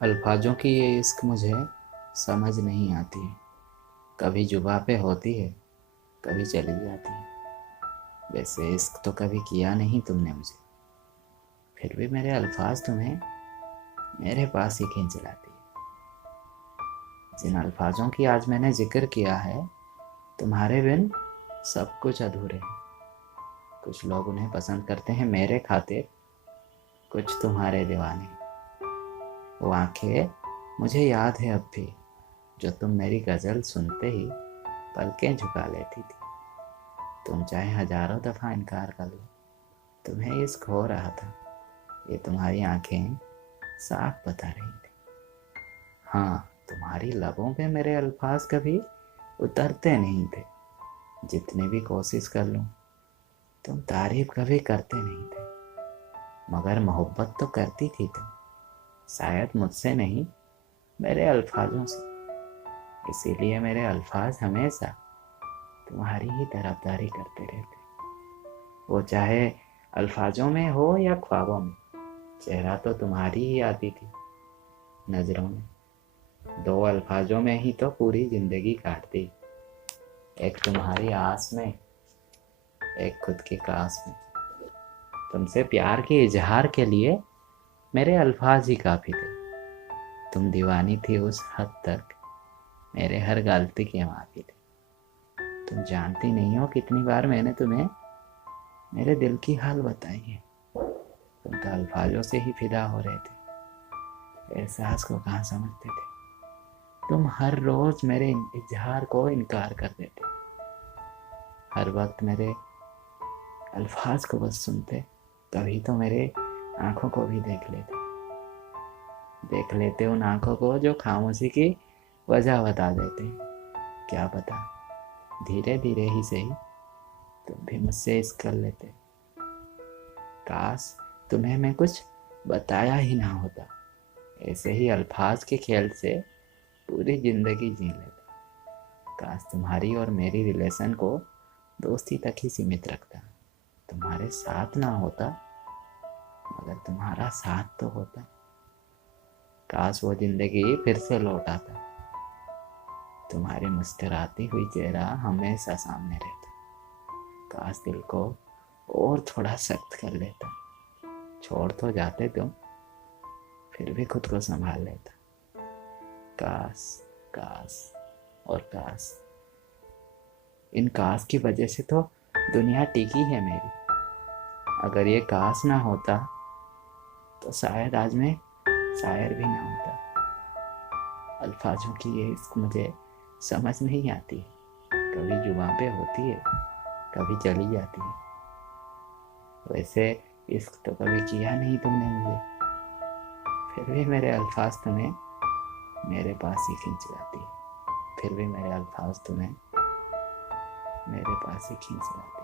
अल्फाजों की ये इश्क मुझे समझ नहीं आती। कभी जुबां पे होती है, कभी चली जाती है। वैसे इश्क तो कभी किया नहीं तुमने मुझे, फिर भी मेरे अल्फाज तुम्हें मेरे पास ही खींच लाती है। जिन अल्फाजों की आज मैंने जिक्र किया है, तुम्हारे बिन सब कुछ अधूरे है। कुछ लोग उन्हें पसंद करते हैं मेरे खातिर, कुछ तुम्हारे दीवाने। वो आंखें मुझे याद है अब भी, जो तुम मेरी गज़ल सुनते ही पलकें झुका लेती थी। तुम चाहे हजारों दफ़ा इनकार कर लो, तुम्हें इश्क हो रहा था, ये तुम्हारी आंखें साफ बता रही थी। हाँ, तुम्हारी लबों पे मेरे अल्फाज कभी उतरते नहीं थे। जितनी भी कोशिश कर लूँ, तुम तारीफ कभी करते नहीं थे। मगर मोहब्बत तो करती थी तुम, शायद मुझसे नहीं, मेरे अल्फाजों से। इसीलिए मेरे अल्फाज हमेशा तुम्हारी ही तरफदारी करते रहते। वो चाहे अल्फाजों में हो या ख्वाबों में, चेहरा तो तुम्हारी ही आती थी नजरों में। दो अल्फाजों में ही तो पूरी जिंदगी काटती, एक तुम्हारी आस में, एक खुद की कास में। तुमसे प्यार के इजहार के लिए मेरे अल्फाज ही काफी थे। तुम दीवानी थी उस हद तक, मेरे हर गलती के माफी थे। तुम जानती नहीं हो कितनी बार मैंने तुम्हें मेरे दिल की हाल बताई है। तुम तो अल्फाजों से ही फिदा हो रहे थे, एहसास को कहाँ समझते थे। तुम हर रोज मेरे इजहार को इनकार कर देते, हर वक्त मेरे अल्फाज को बस सुनते। कभी तो मेरे आंखों को भी देख लेते उन आंखों को जो खामोशी की वजह बता देते। क्या पता धीरे धीरे ही सही तुम भी मुझसे इश्क कर लेते। काश तुम्हें मैं कुछ बताया ही ना होता, ऐसे ही अल्फाज के खेल से पूरी जिंदगी जी लेता। काश तुम्हारी और मेरी रिलेशन को दोस्ती तक ही सीमित रखता। तुम्हारे साथ ना होता, मगर तुम्हारा साथ तो होता। काश वो जिंदगी फिर से लौट आता, तुम्हारी मुस्कुराती हुई चेहरा हमेशा सामने रहता। काश दिल को और थोड़ा सख्त कर लेता, छोड़ तो जाते तुम, फिर भी खुद को संभाल लेता। काश, काश और काश। इन काश की वजह से तो दुनिया टिकी है मेरी। अगर ये काश ना होता तो शायद आज मैं शायर भी ना होता। अल्फाजों की ये इश्क मुझे समझ नहीं आती, कभी जुबां पे होती है, कभी चली जाती है। वैसे इश्क तो कभी किया नहीं तुमने मुझे, फिर भी मेरे अल्फाज तुम्हें मेरे पास ही खींच लाती है। फिर भी मेरे अल्फाज तुम्हें मेरे पास ही खींच लाती है।